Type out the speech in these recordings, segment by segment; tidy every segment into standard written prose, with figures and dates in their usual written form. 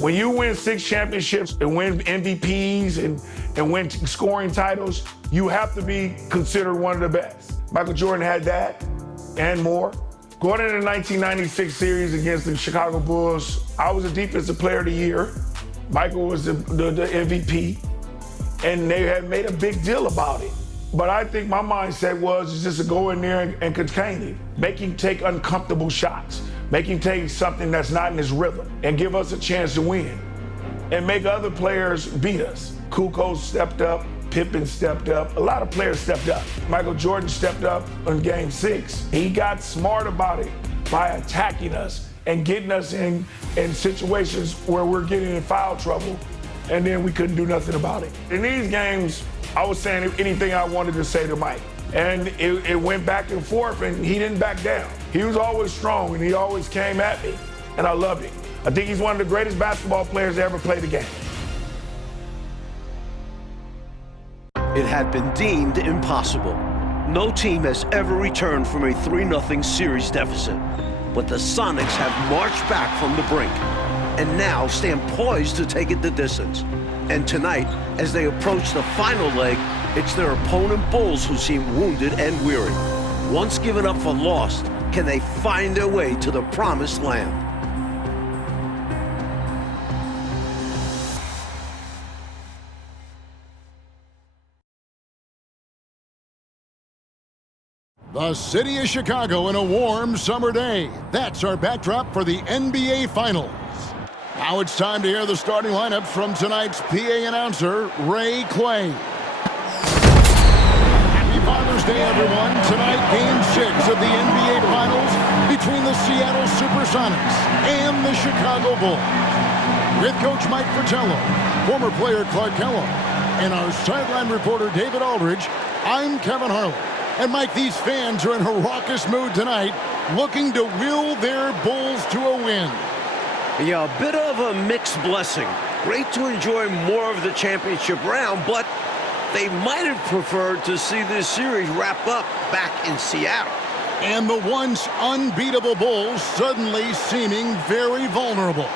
When you win 6 championships and win MVPs and win scoring titles, you have to be considered one of the best. Michael Jordan had that and more. Going into the 1996 series against the Chicago Bulls, I was the defensive player of the year. Michael was the MVP, and they had made a big deal about it. But I think my mindset was just to go in there and contain him, make him take uncomfortable shots, make him take something that's not in his rhythm, and give us a chance to win, and make other players beat us. Kukoc stepped up, Pippen stepped up, a lot of players stepped up. Michael Jordan stepped up in Game 6. He got smart about it by attacking us and getting us in situations where we're getting in foul trouble, and then we couldn't do nothing about it. In these games, I was saying anything I wanted to say to Mike, and it went back and forth, and he didn't back down. He was always strong, and he always came at me, and I loved it. I think he's one of the greatest basketball players to ever play the game. It had been deemed impossible. No team has ever returned from a 3-0 series deficit. But the Sonics have marched back from the brink and now stand poised to take it the distance. And tonight, as they approach the final leg, it's their opponent Bulls who seem wounded and weary. Once given up for lost, can they find their way to the promised land? The city of Chicago in a warm summer day. That's our backdrop for the NBA Finals. Now it's time to hear the starting lineup from tonight's PA announcer, Ray Clay. Happy Father's Day, everyone. Tonight, Game 6 of the NBA Finals between the Seattle Supersonics and the Chicago Bulls. With Coach Mike Fratello, former player Clark Kellogg, and our sideline reporter David Aldridge, I'm Kevin Harlan. And Mike, these fans are in a raucous mood tonight, looking to will their Bulls to a win. Yeah, a bit of a mixed blessing. Great to enjoy more of the championship round, but they might have preferred to see this series wrap up back in Seattle. And the once unbeatable Bulls suddenly seeming very vulnerable.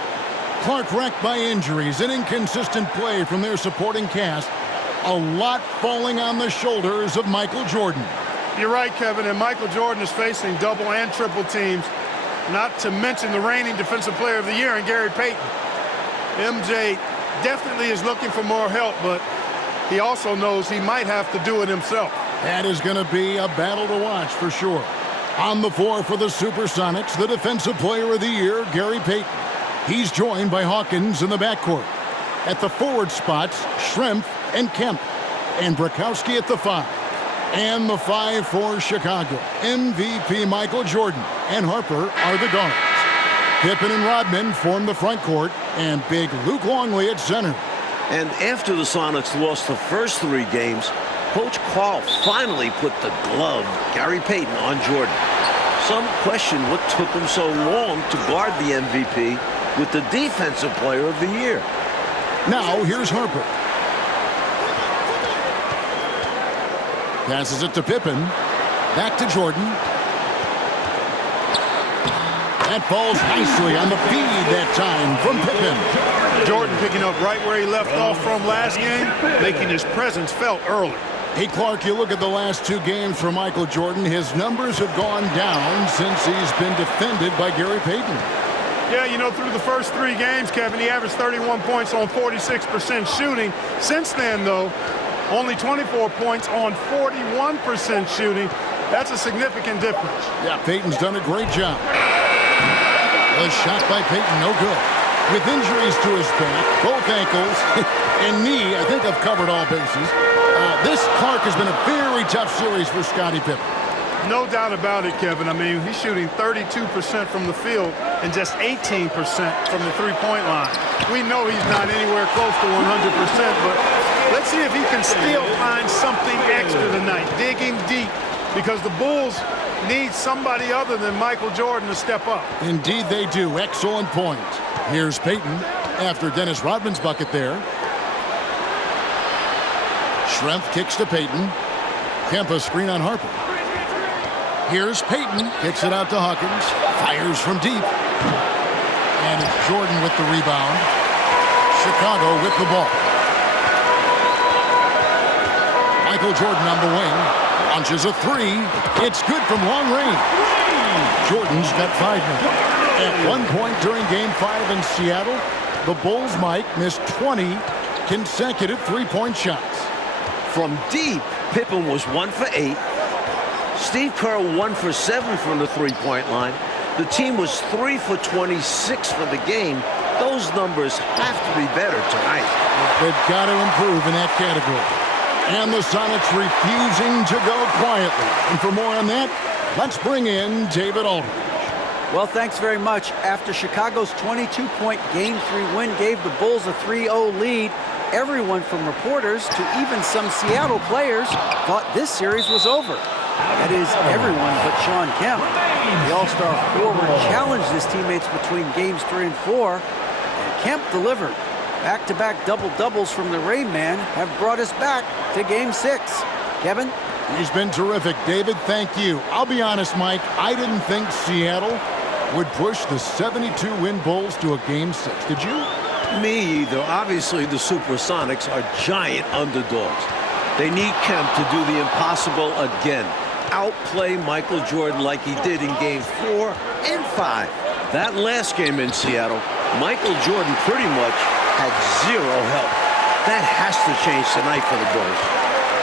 Clark wrecked by injuries and inconsistent play from their supporting cast. A lot falling on the shoulders of Michael Jordan. You're right, Kevin, and Michael Jordan is facing double and triple teams, not to mention the reigning Defensive Player of the Year in Gary Payton. MJ definitely is looking for more help, but he also knows he might have to do it himself. That is going to be a battle to watch for sure. On the floor for the Supersonics, the Defensive Player of the Year, Gary Payton. He's joined by Hawkins in the backcourt. At the forward spots, Schrempf and Kemp, and Brakowski at the 5. And the 5 for Chicago. MVP Michael Jordan and Harper are the guards. Pippen and Rodman form the front court, and big Luke Longley at center. And after the Sonics lost the first 3 games, Coach Carl finally put the glove, Gary Payton, on Jordan. Some question what took him so long to guard the MVP with the Defensive Player of the Year. Now here's Harper. Passes it to Pippen. Back to Jordan. That falls nicely on the feed that time from Pippen. Jordan picking up right where he left off from last game, making his presence felt early. Hey, Clark, you look at the last 2 games for Michael Jordan. His numbers have gone down since he's been defended by Gary Payton. Yeah, you know, through the first 3 games, Kevin, he averaged 31 points on 46% shooting. Since then, though, only 24 points on 41% shooting. That's a significant difference. Yeah, Payton's done a great job. A shot by Payton, no good. With injuries to his back, both ankles, and knee, I think I've covered all bases. This, Clark, has been a very tough series for Scottie Pippen. No doubt about it, Kevin. I mean, he's shooting 32% from the field and just 18% from the three-point line. We know he's not anywhere close to 100%, but let's see if he can still find something extra tonight, digging deep, because the Bulls need somebody other than Michael Jordan to step up. Indeed they do. Excellent point. Here's Payton after Dennis Rodman's bucket there. Schrempf kicks to Payton. Kempa screen on Harper. Here's Payton, kicks it out to Hawkins, fires from deep. And it's Jordan with the rebound. Chicago with the ball. Michael Jordan on the wing. Launches a three. It's good from long range. Jordan's got 5 minutes. At one point during Game 5 in Seattle, the Bulls, Mike, missed 20 consecutive three-point shots. From deep, Pippen was 1 for 8. Steve Kerr 1 for 7 from the three-point line. The team was 3 for 26 for the game. Those numbers have to be better tonight. They've got to improve in that category. And the Sonics refusing to go quietly. And for more on that, let's bring in David Aldridge. Well, thanks very much. After Chicago's 22-point Game 3 win gave the Bulls a 3-0 lead, everyone from reporters to even some Seattle players thought this series was over. That is, everyone but Shawn Kemp. The All-Star forward challenged his teammates between Games 3 and 4, and Kemp delivered. Back-to-back double-doubles from the Rain Man have brought us back to Game 6. Kevin? He's been terrific. David, thank you. I'll be honest, Mike, I didn't think Seattle would push the 72-win Bulls to a Game 6. Did you? Me either. Obviously, the Supersonics are giant underdogs. They need Kemp to do the impossible again. Outplay Michael Jordan like he did in Game 4 and 5. That last game in Seattle, Michael Jordan pretty much had zero help. That has to change tonight for the Bulls.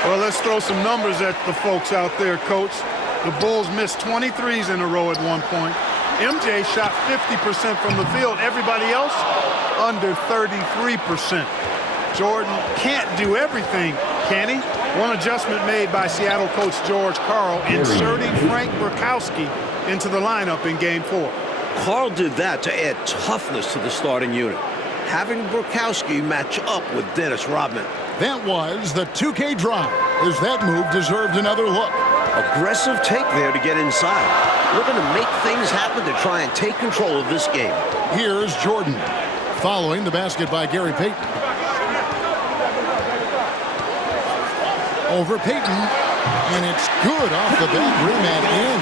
Well, let's throw some numbers at the folks out there, Coach. The Bulls missed 23s in a row at one point. MJ shot 50% from the field. Everybody else under 33%. Jordan can't do everything, can he? One adjustment made by Seattle coach George Karl, inserting Frank Burkowski into the lineup in Game 4. Karl did that to add toughness to the starting unit, having Burkowski match up with Dennis Rodman. That was the 2K drive, as that move deserved another look. Aggressive take there to get inside. Looking to make things happen to try and take control of this game. Here's Jordan, following the basket by Gary Payton. Over Payton, and it's good off the back rim and in.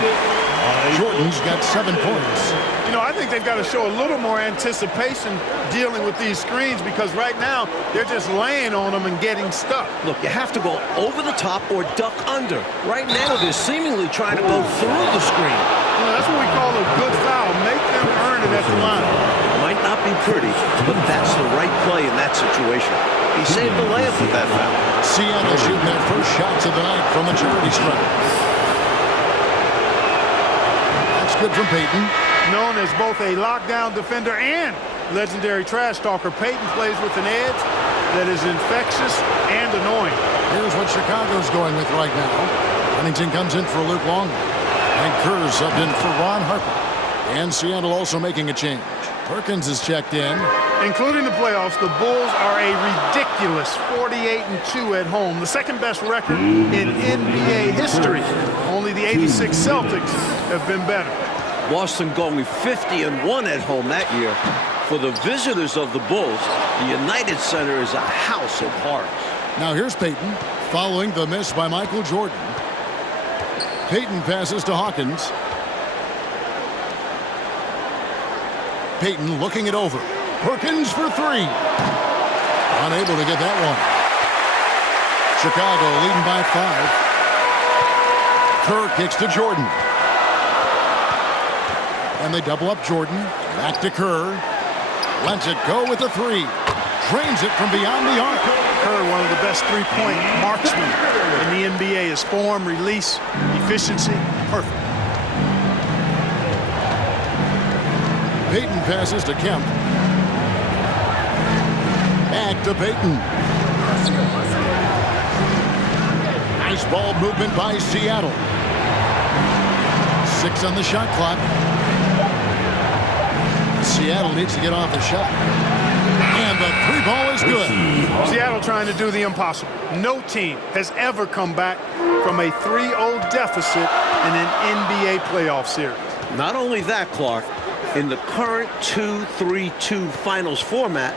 Jordan's got 7 points. You know, I think they've got to show a little more anticipation dealing with these screens, because right now they're just laying on them and getting stuck. Look, you have to go over the top or duck under. Right now they're seemingly trying to go through the screen. You know, that's what we call a good foul. Make them earn it at the line. Might not be pretty, but that's the right play in that situation. He saved the layup with that foul. Seattle shooting their first shots of the night from the charity stripe. That's good from Payton. Known as both a lockdown defender and legendary trash talker, Payton plays with an edge that is infectious and annoying. Here's what Chicago's going with right now. Huntington comes in for Luke Longley, and Kerr subbed in for Ron Harper. And Seattle also making a change. Perkins is checked in. Including the playoffs, the Bulls are a ridiculous 48-2 at home, the second best record in NBA history. Only the '86 Celtics have been better. Boston going 50-1 at home that year. For the visitors of the Bulls, the United Center is a house of horrors. Now here's Payton, following the miss by Michael Jordan. Payton passes to Hawkins. Payton looking it over. Perkins for 3. Unable to get that one. Chicago leading by 5. Kerr kicks to Jordan. And they double up Jordan. Back to Kerr. Lets it go with a 3. Drains it from beyond the arc. Kerr, one of the best three-point marksmen in the NBA. His form, release, efficiency, perfect. Payton passes to Kemp. Back to Payton. Nice ball movement by Seattle. 6 on the shot clock. Seattle needs to get off the shot. And the 3 ball is good. Seattle trying to do the impossible. No team has ever come back from a 3-0 deficit in an NBA playoff series. Not only that, Clark, in the current 2-3-2 finals format,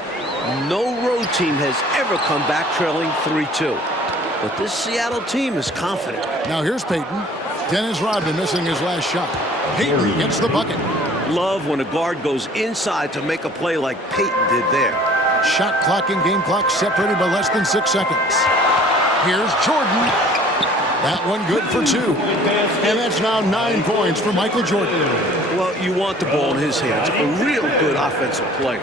no road team has ever come back trailing 3-2. But this Seattle team is confident. Now here's Payton. Dennis Rodman missing his last shot. Payton gets the bucket. Love when a guard goes inside to make a play like Payton did there. Shot clock and game clock separated by less than 6 seconds. Here's Jordan. That one good for 2. And that's now 9 points for Michael Jordan. Well, you want the ball in his hands. A real good offensive player.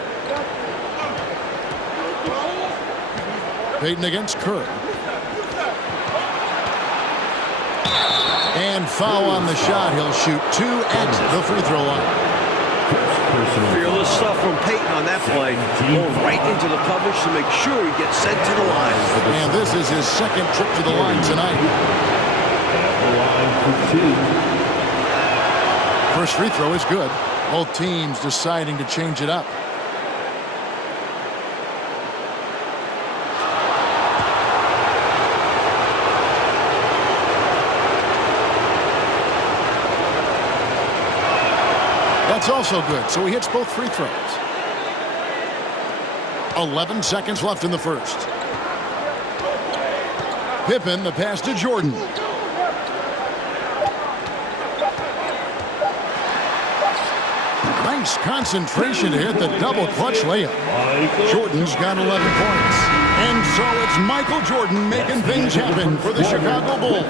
Payton against Kerr. And foul on the shot. He'll shoot 2 at the free throw line. Fearless stuff from Payton on that play. Going right into the coverage to make sure he gets sent to the line. And this is his second trip to the line tonight. First free throw is good. Both teams deciding to change it up. That's also good, so he hits both free throws. 11 seconds left in the first. Pippen, the pass to Jordan. Nice concentration to hit the double clutch layup. Jordan's got 11 points. And so it's Michael Jordan making things happen for the Chicago Bulls.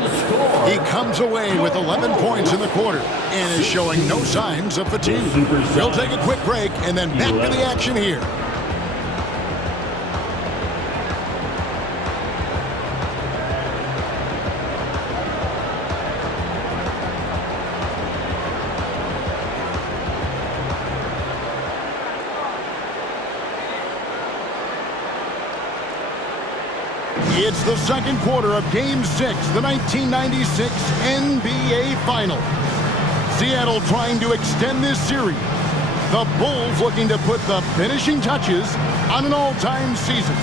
He comes away with 11 points in the quarter and is showing no signs of fatigue. He'll take a quick break and then back to the action here. It's the second quarter of Game 6, the 1996 NBA Final. Seattle trying to extend this series. The Bulls looking to put the finishing touches on an all-time season.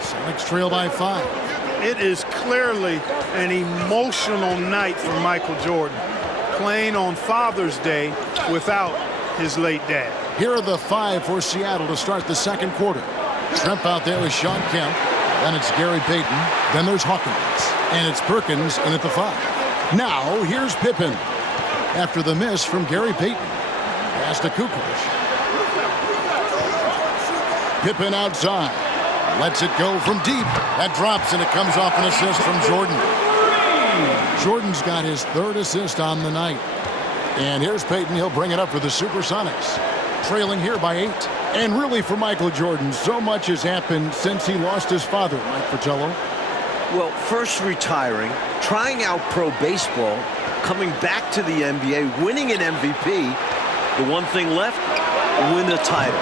Sonics trail by 5. It is clearly an emotional night for Michael Jordan, playing on Father's Day without his late dad. Here are the 5 for Seattle to start the second quarter. Shrimp out there with Sean Kemp. Then it's Gary Payton. Then there's Hawkins. And it's Perkins in at the 5. Now, here's Pippen. After the miss from Gary Payton. Pass to Kukoc. Pippen outside. Lets it go from deep. That drops and it comes off an assist from Jordan. Jordan's got his 3rd assist on the night. And here's Payton. He'll bring it up for the Supersonics. Trailing here by 8. And really for Michael Jordan, so much has happened since he lost his father, Mike Fratello. Well, first retiring, trying out pro baseball, coming back to the NBA, winning an MVP. The one thing left, win the title.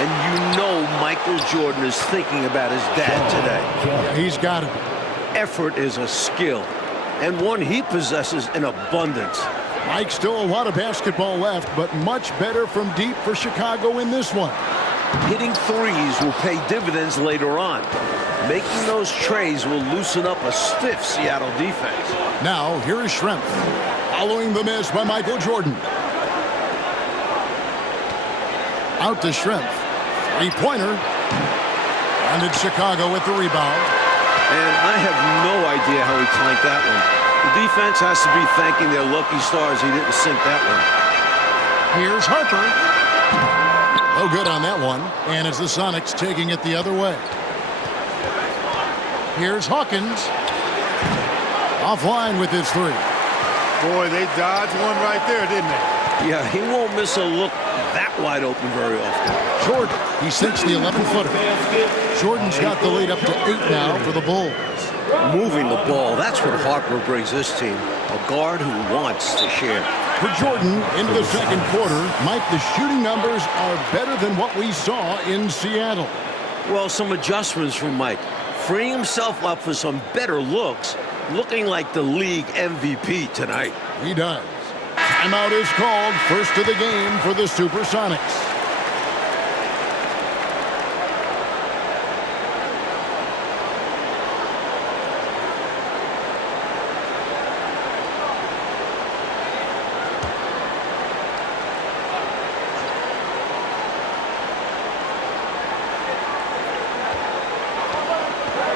And you know Michael Jordan is thinking about his dad today. Yeah, he's got it. Effort is a skill, and one he possesses in abundance. Mike, still a lot of basketball left, but much better from deep for Chicago in this one. Hitting threes will pay dividends later on. Making those trays will loosen up a stiff Seattle defense. Now, here is Shrimp. Following the miss by Michael Jordan. Out to Shrimp. 3-pointer. And it's Chicago with the rebound. And I have no idea how he clanked that one. The defense has to be thanking their lucky stars he didn't sink that one. Here's Harper. No good on that one. And it's the Sonics taking it the other way. Here's Hawkins. Offline with his 3. Boy, they dodged one right there, didn't they? Yeah, he won't miss a look that wide open very often. Jordan, he sinks the 11-footer. Jordan's got the lead up to 8 now for the Bulls. Moving the ball, that's what Harper brings this team. A guard who wants to share. For Jordan, into the second quarter, Mike, the shooting numbers are better than what we saw in Seattle. Well, some adjustments from Mike. Freeing himself up for some better looks, looking like the league MVP tonight. He does. Timeout is called, first of the game for the Supersonics.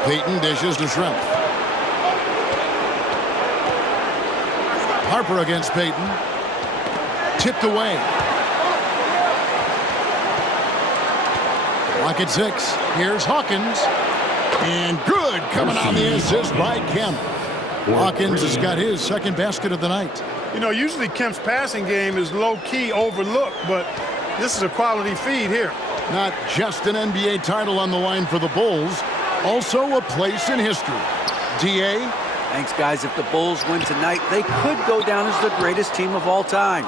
Payton dishes to Shrimp. Harper against Payton. Tipped away. Clock at 6. Here's Hawkins. And good coming on the assist by Kemp. Hawkins has got his second basket of the night. You know, usually Kemp's passing game is low-key overlooked, but this is a quality feed here. Not just an NBA title on the line for the Bulls, also a place in history. D.A.? Thanks, guys. If the Bulls win tonight, they could go down as the greatest team of all time.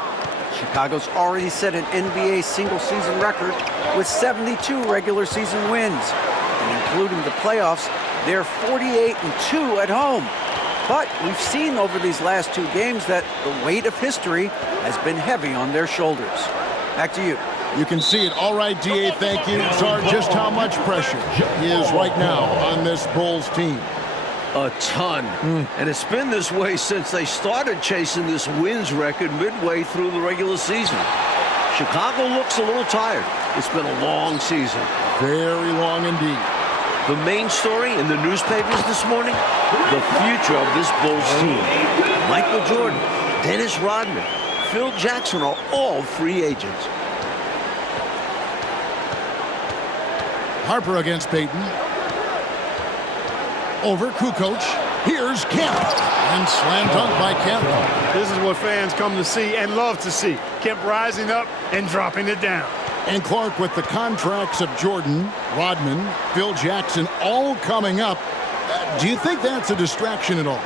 Chicago's already set an NBA single-season record with 72 regular season wins. And including the playoffs, they're 48-2 at home. But we've seen over these last 2 games that the weight of history has been heavy on their shoulders. Back to you. You can see it. All right, D.A., thank you. Saw just how much pressure is right now on this Bulls team. A ton. And it's been this way since they started chasing this wins record midway through the regular season. Chicago looks a little tired. It's been a long season. Very long indeed. The main story in the newspapers this morning, the future of this Bulls team. Michael Jordan, Dennis Rodman, Phil Jackson are all free agents. Harper against Payton. Over Kukoc. Here's Kemp. And slam dunk by Kemp. This is what fans come to see and love to see. Kemp rising up and dropping it down. And Clark, with the contracts of Jordan, Rodman, Phil Jackson all coming up, do you think that's a distraction at all?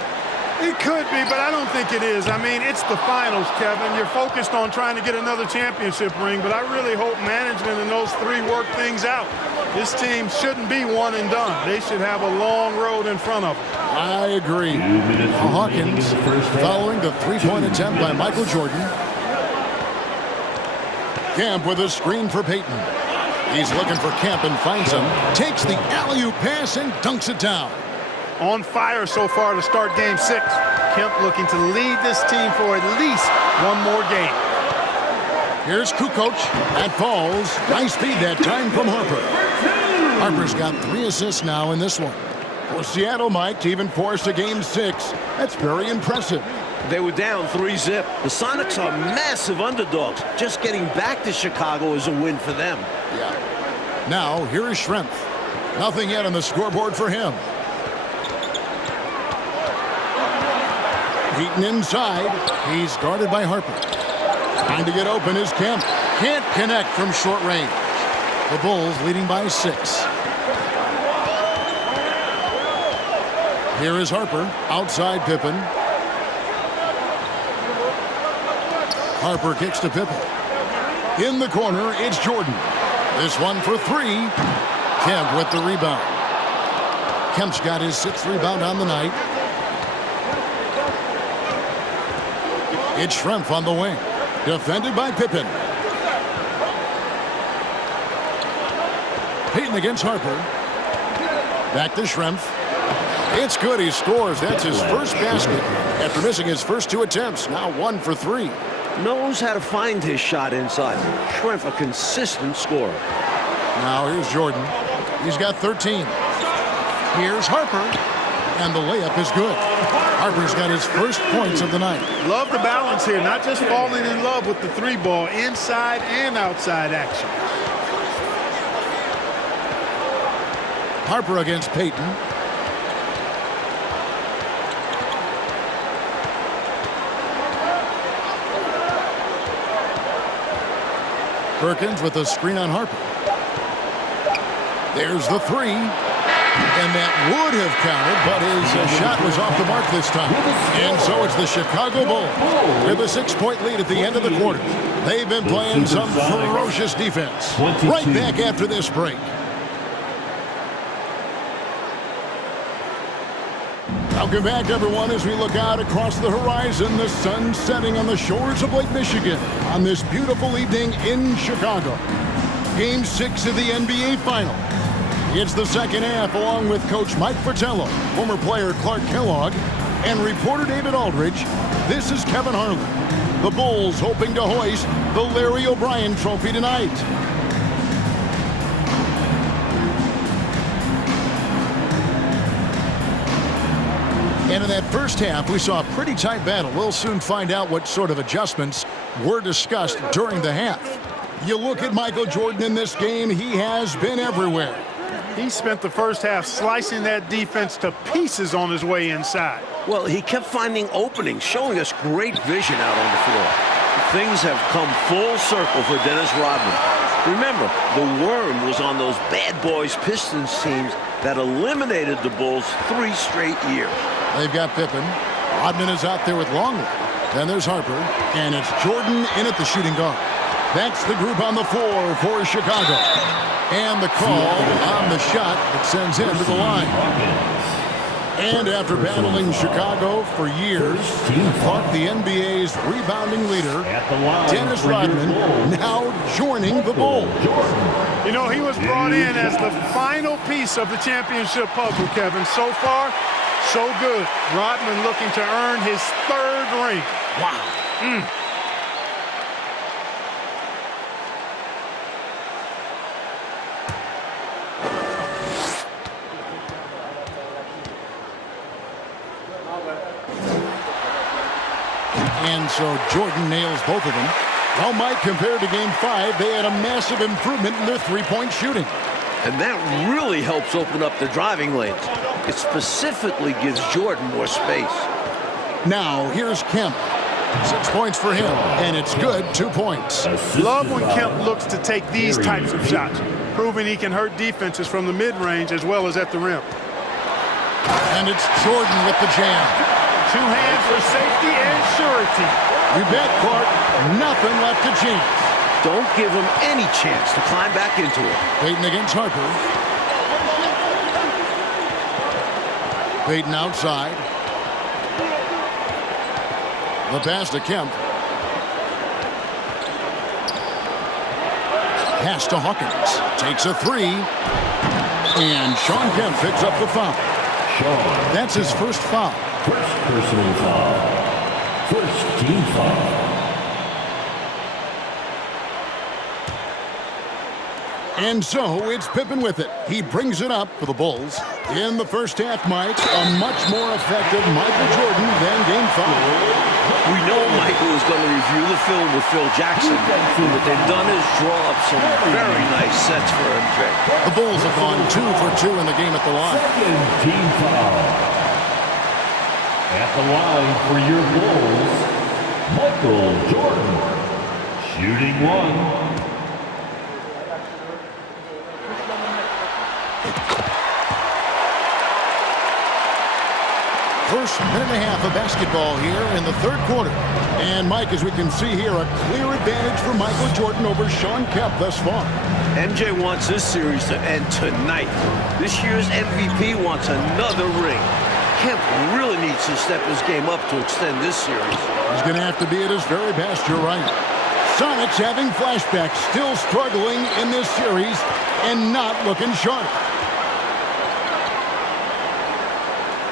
It could be, but I don't think it is. I mean, it's the finals, Kevin. You're focused on trying to get another championship ring, but I really hope management and those 3 work things out. This team shouldn't be one and done. They should have a long road in front of them. I agree. Hawkins following the 3-point attempt by Michael Jordan. Kemp with a screen for Payton. He's looking for Kemp and finds him. Takes the alley-oop pass and dunks it down. On fire so far to start game 6. Kemp looking to lead this team for at least 1 more game. Here's Kukoc. That falls. Nice speed that time from Harper. Harper's got 3 assists now in this one. For Seattle, Mike, to even force a game 6, that's very impressive. They were down 3-zip. The Sonics are massive underdogs. Just getting back to Chicago is a win for them. Yeah. Now, here is Schrempf. Nothing yet on the scoreboard for him. Payton inside. He's guarded by Harper. Trying to get open is Kemp. Can't connect from short range. The Bulls leading by 6. Here is Harper. Outside Pippen. Harper kicks to Pippen. In the corner, it's Jordan. This one for 3. Kemp with the rebound. Kemp's got his 6th rebound on the night. It's Schrempf on the wing. Defended by Pippen. Payton against Harper. Back to Schrempf. It's good. He scores. That's his first basket after missing his first 2 attempts. Now 1 for 3. Knows how to find his shot inside. Schrempf, a consistent scorer. Now here's Jordan. He's got 13. Here's Harper. And the layup is good. Harper's got his first points of the night. Love the balance here. Not just falling in love with the 3-ball, inside and outside action. Harper against Payton. Perkins with a screen on Harper. There's the 3. And that would have counted, but his shot was off the mark this time. And so it's the Chicago Bulls with a 6-point lead at the end of the quarter. They've been playing some ferocious defense. Right back after this break. Welcome back, everyone, as we look out across the horizon. The sun setting on the shores of Lake Michigan on this beautiful evening in Chicago. Game 6 of the NBA Final. It's the second half, along with Coach Mike Fratello, former player Clark Kellogg, and reporter David Aldridge. This is Kevin Harlan. The Bulls hoping to hoist the Larry O'Brien Trophy tonight. And in that first half, we saw a pretty tight battle. We'll soon find out what sort of adjustments were discussed during the half. You look at Michael Jordan in this game, he has been everywhere. He spent the first half slicing that defense to pieces on his way inside. Well, he kept finding openings, showing us great vision out on the floor. Things have come full circle for Dennis Rodman. Remember, the worm was on those bad boys Pistons teams that eliminated the Bulls 3 straight years. They've got Pippen. Rodman is out there with Longley. Then there's Harper, and it's Jordan in at the shooting guard. That's the group on the floor for Chicago. And the call on the shot that sends him to the line. And after battling Chicago for years, fought the NBA's rebounding leader, Dennis Rodman, now joining the Bulls. You know, he was brought in as the final piece of the championship puzzle, Kevin. So far, so good. Rodman looking to earn his 3rd ring. Wow. And so Jordan nails both of them. Well, Mike, compared to Game 5, they had a massive improvement in their three-point shooting. And that really helps open up the driving lanes. It specifically gives Jordan more space. Now, here's Kemp. 6 points for him, and it's good, 2 points. Love when Kemp looks to take these types of shots, proving he can hurt defenses from the mid-range as well as at the rim. And it's Jordan with the jam. 2 hands for safety and surety. You bet, Clark. Nothing left to chance. Don't give him any chance to climb back into it. Payton against Harper. Payton outside. The pass to Kemp. Pass to Hawkins. Takes a 3. And Sean Kemp picks up the foul. That's his first foul. First personal foul. First team foul. And so it's Pippen with it. He brings it up for the Bulls. In the first half, Mike, a much more effective Michael Jordan than Game 5. We know Michael is going to review the film with Phil Jackson. What they've done is draw up some very nice sets for MJ. The Bulls have gone 2 for 2 in the game at the line. Second team foul. At the line for your Bulls, Michael Jordan. Shooting 1. First minute and a half of basketball here in the 3rd quarter. And, Mike, as we can see here, a clear advantage for Michael Jordan over Sean Kemp thus far. MJ wants this series to end tonight. This year's MVP wants another ring. Kemp really needs to step his game up to extend this series. He's going to have to be at his very best, you're right. Sonics having flashbacks, still struggling in this series and not looking sharp.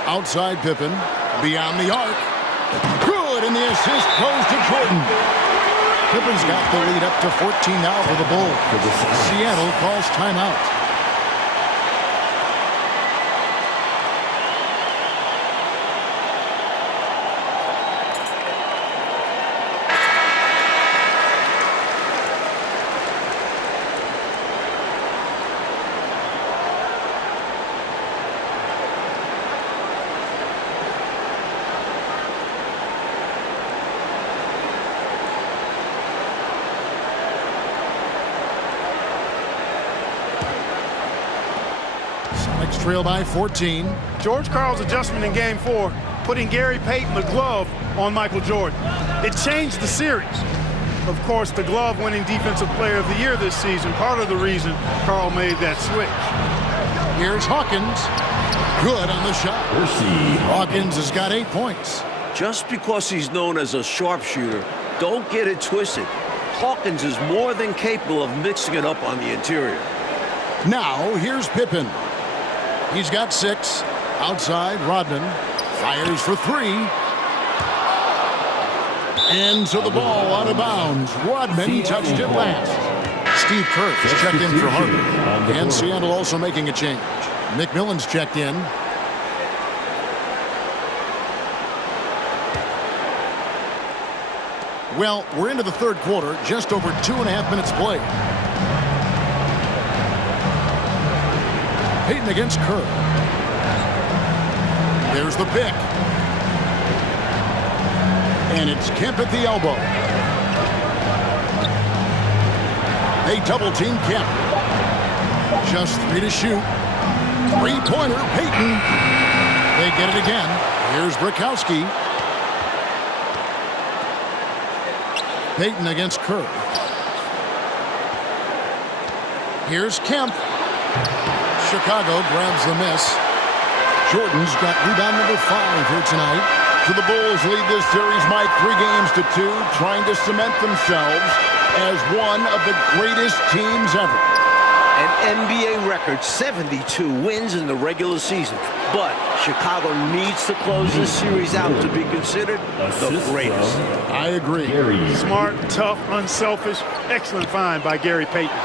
Outside Pippen, beyond the arc. Good, and the assist goes to Jordan. Pippen's got the lead up to 14 now for the Bulls. Seattle calls timeout. Trail by 14. George Karl's adjustment in Game 4, putting Gary Payton the glove on Michael Jordan. It changed the series. Of course, the glove-winning Defensive Player of the Year this season, part of the reason Karl made that switch. Here's Hawkins. Good on the shot. Hawkins has got 8 points. Just because he's known as a sharpshooter, don't get it twisted. Hawkins is more than capable of mixing it up on the interior. Now, here's Pippen. He's got 6. Outside, Rodman fires for 3. And so the ball out of bounds. Rodman touched it last. Steve Kerr has checked in for Harper. And Seattle also making a change. McMillan's checked in. Well, we're into the third quarter, just over 2.5 minutes played. Payton against Kerr. There's the pick. And it's Kemp at the elbow. They double-team Kemp. Just 3 to shoot. Three-pointer, Payton. They get it again. Here's Brakowski. Payton against Kerr. Here's Kemp. Chicago grabs the miss. Jordan's got rebound number 5 here tonight. So the Bulls lead this series, Mike, 3 games to 2, trying to cement themselves as one of the greatest teams ever. An NBA record 72 wins in the regular season. But Chicago needs to close this series out to be considered the greatest. I agree. Smart, tough, unselfish. Excellent find by Gary Payton.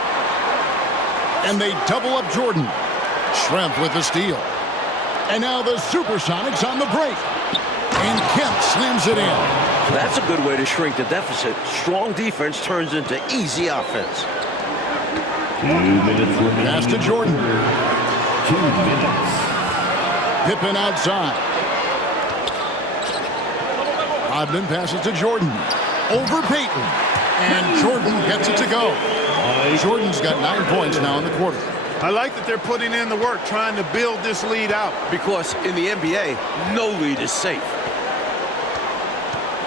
And they double up Jordan. Schrempf with the steal. And now the Supersonics on the break. And Kemp slams it in. That's a good way to shrink the deficit. Strong defense turns into easy offense. 2 minutes remaining. Pass to Jordan. 2 minutes. Pippen outside. Rodman passes to Jordan. Over Payton. And Jordan gets it to go. Jordan's got 9 points now in the quarter. I like that they're putting in the work, trying to build this lead out. Because in the NBA, no lead is safe.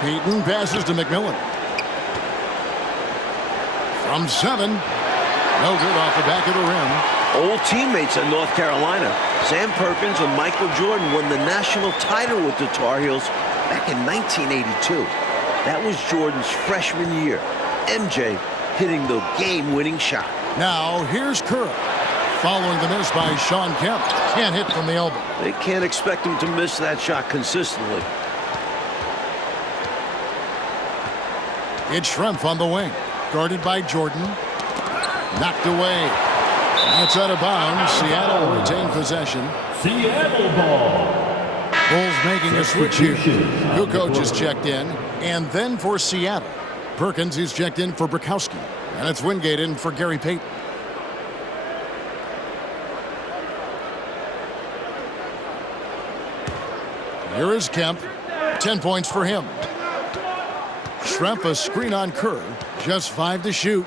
Payton passes to McMillan. From 7. No good off the back of the rim. Old teammates at North Carolina. Sam Perkins and Michael Jordan won the national title with the Tar Heels back in 1982. That was Jordan's freshman year. MJ hitting the game-winning shot. Now, here's Kerr. Following the miss by Sean Kemp. Can't hit from the elbow. They can't expect him to miss that shot consistently. It's Schrempf on the wing. Guarded by Jordan. Knocked away. That's out of bounds. Seattle will retain possession. Seattle ball. Bulls making a switch here. Kukoc is checked in. And then for Seattle, Perkins is checked in for Brakowski. And it's Wingate in for Gary Payton. Here is Kemp. 10 points for him. Schrempf a screen on Kerr. Just 5 to shoot.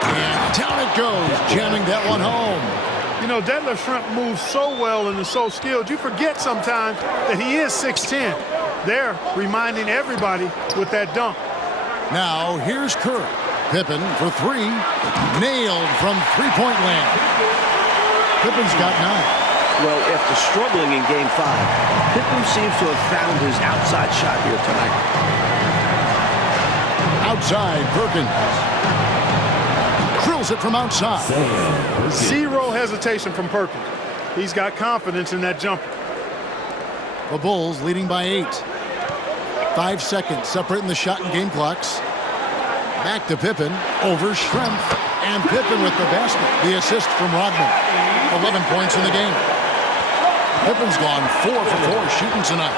And down it goes, jamming that one home. You know, Detlef Schrempf moves so well and is so skilled. You forget sometimes that he is 6'10". They're reminding everybody with that dunk. Now, here's Kerr. Pippen for 3. Nailed from three-point land. Pippen's got 9. Well, after struggling in Game 5, Pippen seems to have found his outside shot here tonight. Outside, Perkins. Drills it from outside. 0 hesitation from Perkins. He's got confidence in that jumper. The Bulls leading by 8. 5 seconds separating the shot and game clocks. Back to Pippen. Over Schrempf. And Pippen with the basket. The assist from Rodman. 11 points in the game. Pippen's gone 4 for 4 shooting tonight.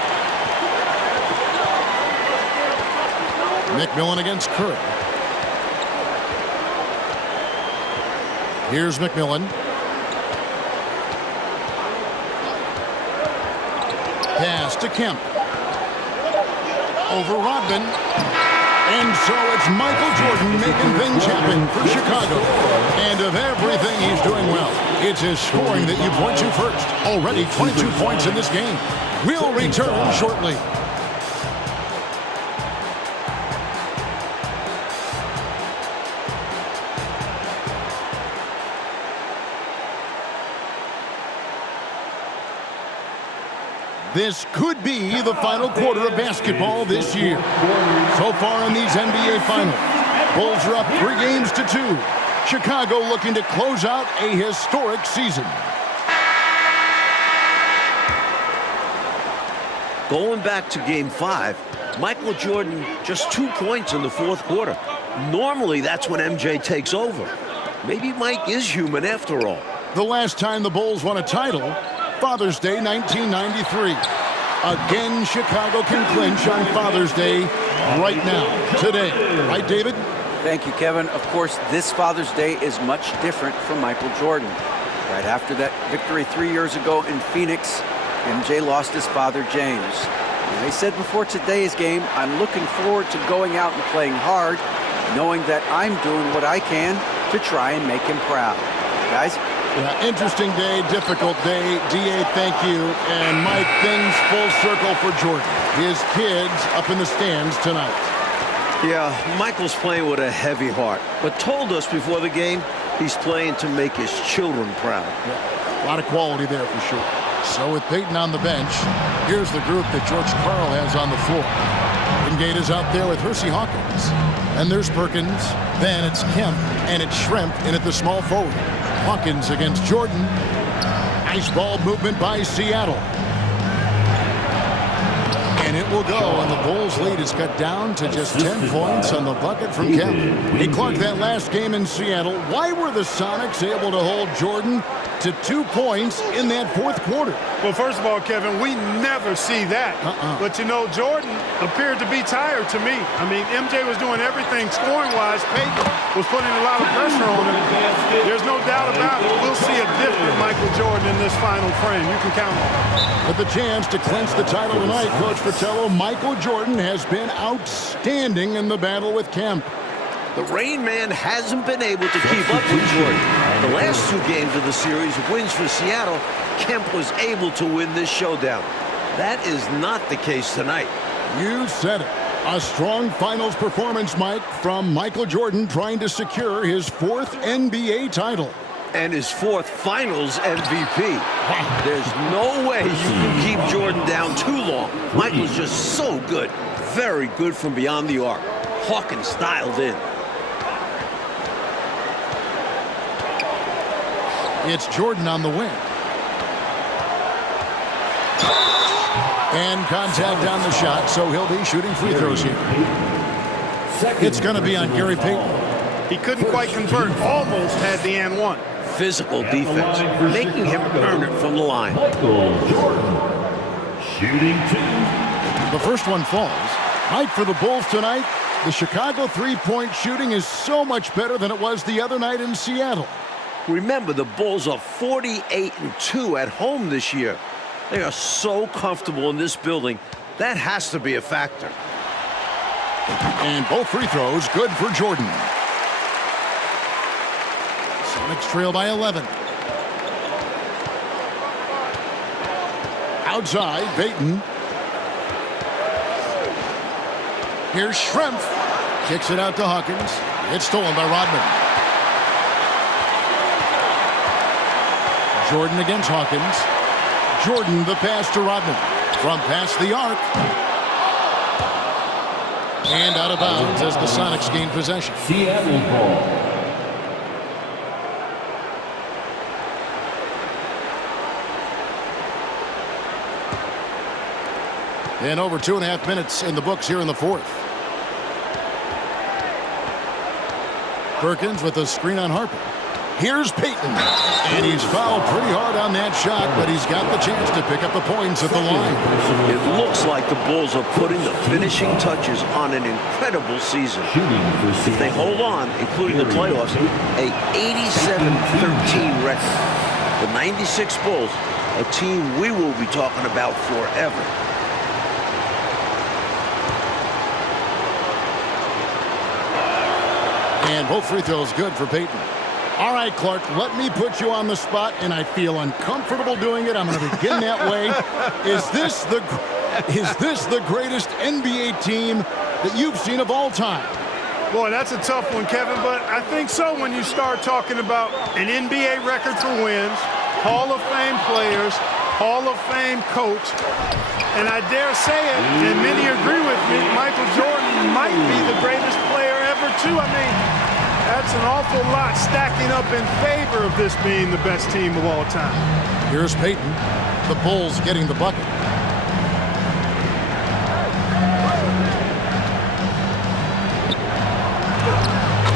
McMillan against Kerr. Here's McMillan. Pass to Kemp. Over Rodman. And so it's Michael Jordan making things happen for Chicago. And of everything he's doing well, it's his scoring that you point to first. Already 22 points in this game. We'll return shortly. This could be the final quarter of basketball this year. So far in these NBA Finals, Bulls are up 3 games to 2. Chicago looking to close out a historic season. Going back to Game 5, Michael Jordan just 2 points in the fourth quarter. Normally, that's when MJ takes over. Maybe Mike is human after all. The last time the Bulls won a title, Father's Day 1993. Again, Chicago can clinch on Father's Day right now, today. Right, David? Thank you, Kevin. Of course, this Father's Day is much different from Michael Jordan. Right after that victory 3 years ago in Phoenix, MJ lost his father, James. And he said before today's game, I'm looking forward to going out and playing hard, knowing that I'm doing what I can to try and make him proud. Guys? Yeah, interesting day, difficult day. D.A., thank you. And Mike, things full circle for Jordan. His kids up in the stands tonight. Yeah, Michael's playing with a heavy heart, but told us before the game he's playing to make his children proud. Yeah, a lot of quality there for sure. So with Peyton on the bench, here's the group that George Karl has on the floor. Wingate is out there with Hersey Hawkins. And there's Perkins. Then it's Kemp, and it's Shrimp in at the small forward. Hawkins against Jordan. Nice ball movement by Seattle. And it will go, and the Bulls' lead is cut down to just 10 points on the bucket from Kemp. He clocked that last game in Seattle. Why were the Sonics able to hold Jordan to 2 points in that fourth quarter? Well, first of all, Kevin, we never see that. But, you know, Jordan appeared to be tired to me. I mean, MJ was doing everything scoring-wise. Peyton was putting a lot of pressure on him. There's no doubt about it. We'll see a different Michael Jordan in this final frame. You can count on it. With the chance to clinch the title tonight, Coach Fratello, Michael Jordan has been outstanding in the battle with Kemp. The Rain Man hasn't been able to keep up with Jordan. The last 2 games of the series, wins for Seattle, Kemp was able to win this showdown. That is not the case tonight. You said it. A strong finals performance, Mike, from Michael Jordan trying to secure his 4th NBA title. And his 4th finals MVP. Wow. There's no way you can keep Jordan down too long. Michael's just so good. Very good from beyond the arc. Hawkins dialed in. It's Jordan on the wing. And contact on the shot, so he'll be shooting free throws here. It's going to be on Gary Payton. He couldn't quite convert, almost had the and one. Physical defense, making him earn it from the line. Michael Jordan, shooting 2. The first one falls. Mike, for the Bulls tonight, the Chicago three-point shooting is so much better than it was the other night in Seattle. Remember, the Bulls are 48-2 at home this year. They are so comfortable in this building. That has to be a factor. And both free throws good for Jordan. Sonics trail by 11. Outside, Payton. Here's Shrimp. Kicks it out to Hawkins. It's stolen by Rodman. Jordan against Hawkins. Jordan the pass to Rodman. From past the arc. And out of bounds as the Sonics gain possession. Seattle ball. And over 2.5 minutes in the books here in the fourth. Perkins with a screen on Harper. Here's Payton. And he's fouled pretty hard on that shot, but he's got the chance to pick up the points at the line. It looks like the Bulls are putting the finishing touches on an incredible season. If they hold on, including the playoffs, a 87-13 record. The 96 Bulls, a team we will be talking about forever. And both free throws good for Payton. All right, Clark, let me put you on the spot, and I feel uncomfortable doing it. I'm going to begin that way. Is this the greatest NBA team that you've seen of all time? Boy, that's a tough one, Kevin, but I think so when you start talking about an NBA record for wins, Hall of Fame players, Hall of Fame coach, and I dare say it, and many agree with me, Michael Jordan might be the greatest player ever, too. I mean, that's an awful lot stacking up in favor of this being the best team of all time. Here's Payton. The Bulls getting the bucket.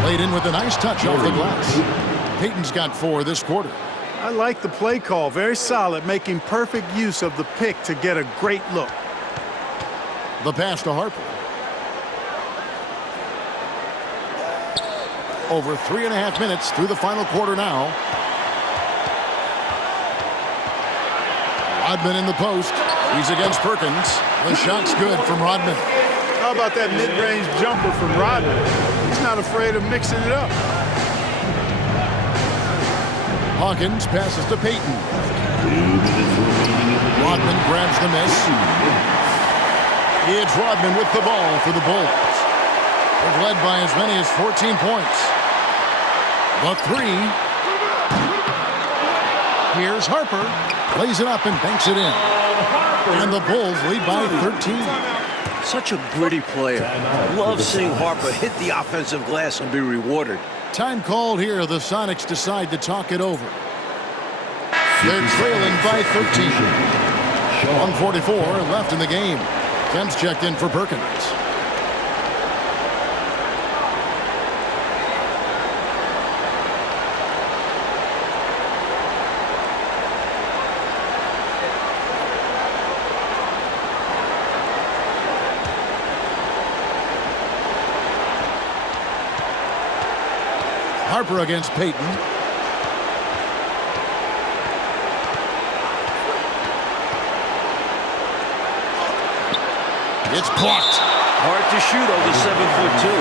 Played in with a nice touch off the glass. Payton's got 4 this quarter. I like the play call. Very solid, making perfect use of the pick to get a great look. The pass to Harper. Over 3.5 minutes through the final quarter now. Rodman in the post. He's against Perkins. The shot's good from Rodman. How about that mid-range jumper from Rodman? He's not afraid of mixing it up. Hawkins passes to Payton. Rodman grabs the miss. It's Rodman with the ball for the Bulls. They've led by as many as 14 points. The three. Here's Harper. Plays it up and banks it in. And the Bulls lead by 13. Such a gritty player. Love seeing Harper hit the offensive glass and be rewarded. Time called here. The Sonics decide to talk it over. They're trailing by 13. 1:44 left in the game. Kemp's checked in for Perkins. Harper against Payton. It's blocked. Hard to shoot over 7'2".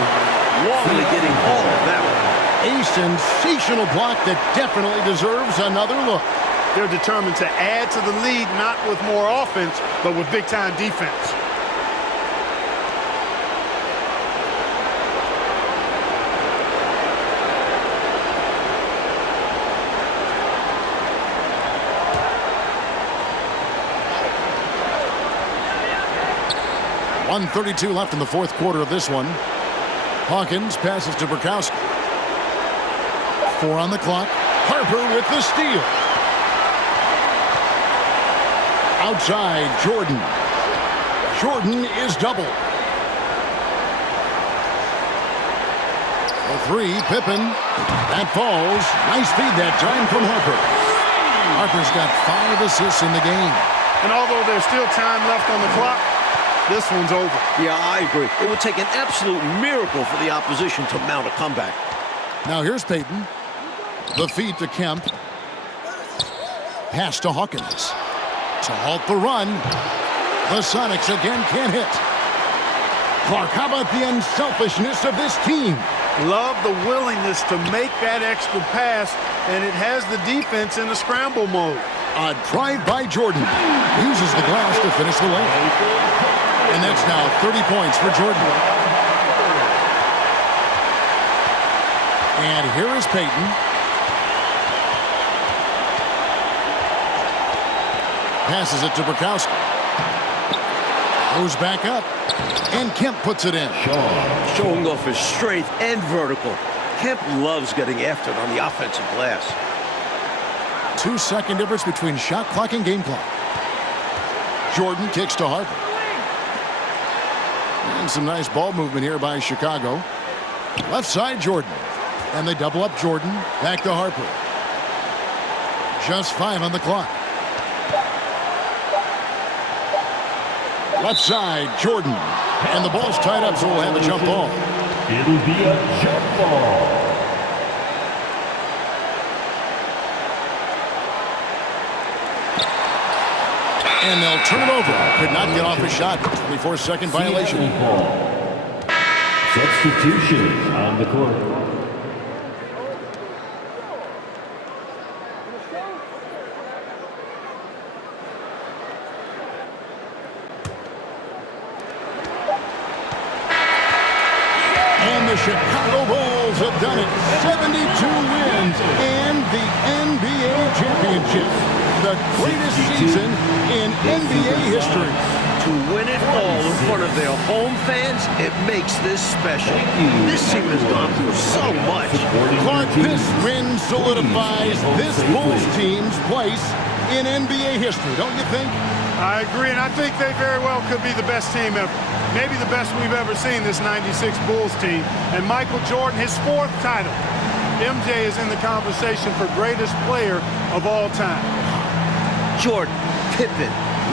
Longley getting all of that one. A sensational block that definitely deserves another look. They're determined to add to the lead, not with more offense, but with big-time defense. .132 left in the fourth quarter of this one. Hawkins passes to Burkowski. 4 on the clock. Harper with the steal. Outside, Jordan. Jordan is double. The three, Pippen. That falls. Nice feed that time from Harper. Harper's got 5 assists in the game. And although there's still time left on the clock, this one's over. Yeah, I agree. It would take an absolute miracle for the opposition to mount a comeback. Now here's Payton. The feed to Kemp. Pass to Hawkins. To halt the run. The Sonics again can't hit. Clark, how about the unselfishness of this team? Love the willingness to make that extra pass, and it has the defense in a scramble mode. A drive by Jordan. Uses the glass to finish the layup. And that's now 30 points for Jordan. And here is Payton. Passes it to Burkowski. Goes back up. And Kemp puts it in. Showing off his strength and vertical. Kemp loves getting after it on the offensive glass. 2-second difference between shot clock and game clock. Jordan kicks to Harper. And some nice ball movement here by Chicago. Left side, Jordan. And they double up Jordan. Back to Harper. Just 5 on the clock. Left side, Jordan. And the ball's tied up, so we'll have a jump ball. It'll be a jump ball. And they'll turn it over. Could not get off a shot. 24-second violation. Substitution on the court. And the Chicago Bulls have done it. 72 wins and the NBA championship. The greatest season in NBA history. To win it all in front of their home fans, it makes this special. This team has gone through so much. Clark, this win solidifies this Bulls team's place in NBA history, don't you think? I agree, and I think they very well could be the best team ever. Maybe the best we've ever seen, this 96 Bulls team. And Michael Jordan, his 4th title. MJ is in the conversation for greatest player of all time. Jordan, Pippen,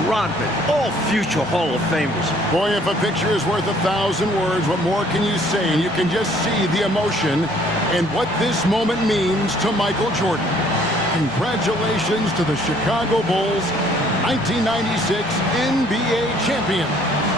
Rodman, all future Hall of Famers. Boy, if a picture is worth 1,000 words, what more can you say? And you can just see the emotion and what this moment means to Michael Jordan. Congratulations to the Chicago Bulls, 1996 NBA champions.